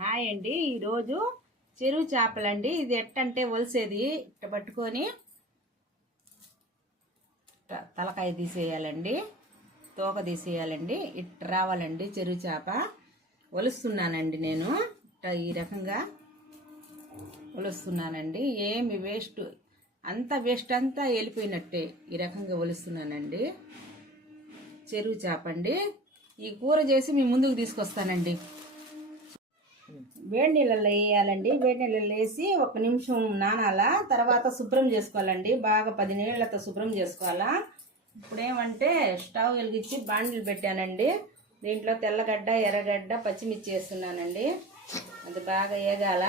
Hi అండి. ఈరోజు చెరువు చేపలండి. ఇది ఎట్టంటే ఒలిసేది ఇట్ట పట్టుకొని తలకాయ తీసేయాలండి, తోక తీసేయాలండి. ఇట్ట రావాలండి చెరువు చేప. ఒలుస్తున్నానండి నేను ఈ రకంగా ఒలుస్తున్నానండి. ఏమి వేస్ట్ అంతా వెళ్ళిపోయినట్టే ఈ రకంగా ఒలుస్తున్నానండి. చెరువు చేప అండి. ఈ కూర చేసి మీ ముందుకు తీసుకొస్తానండి. వేడి నీళ్ళల్లో వేయాలండి. వేడి నీళ్ళల్లో వేసి 1 నిమిషం నానాల. తర్వాత శుభ్రం చేసుకోవాలండి. బాగా 10 నీళ్ళతో శుభ్రం చేసుకోవాలా. ఇప్పుడేమంటే స్టవ్ వెలిగించి బాండిలు పెట్టానండి. దీంట్లో తెల్లగడ్డ, ఎర్రగడ్డ, పచ్చిమిర్చి వేస్తున్నానండి. అది బాగా వేగాల.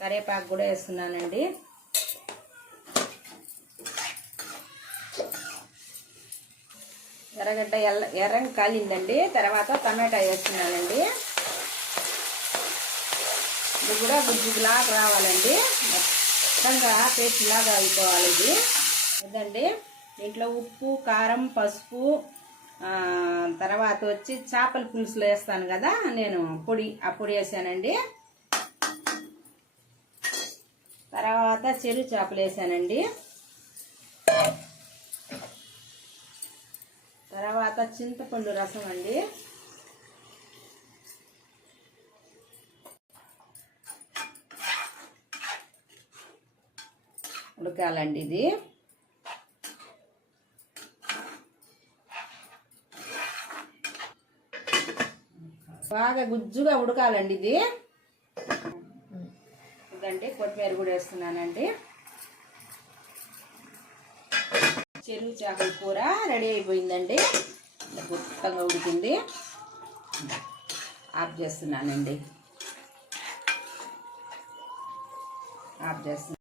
కరివేపాకు కూడా వేస్తున్నానండి. ఎర్రగడ్డ ఎర్రంగా కాలిందండి. తర్వాత టమాటా వేస్తున్నానండి. ఇది కూడా గుజ్జులాగా రావాలండి. మొత్తంగా పేస్ట్ లాగా అయిపోవాలి ఇది. ఇదండి. దీంట్లో ఉప్పు, కారం, పసుపు, తర్వాత వచ్చి చేపల పులుసులో వేస్తాను కదా నేను పొడి, ఆ పొడి వేసానండి. తర్వాత చెరువు చేపలు వేసానండి. తర్వాత చింతపండు రసం అండి. ఉడకాలండి ఇది. బాగా గుజ్జుగా ఉడకాలండి ఇది. ఇదండి. కొత్తిమీర కూడా వేస్తున్నానండి. చెరువు చేపల కూర రెడీ అయిపోయిందండి. గుప్తంగా ఉడికింది. ఆఫ్ చేస్తున్నానండి. ఆఫ్ చేస్తున్నాను.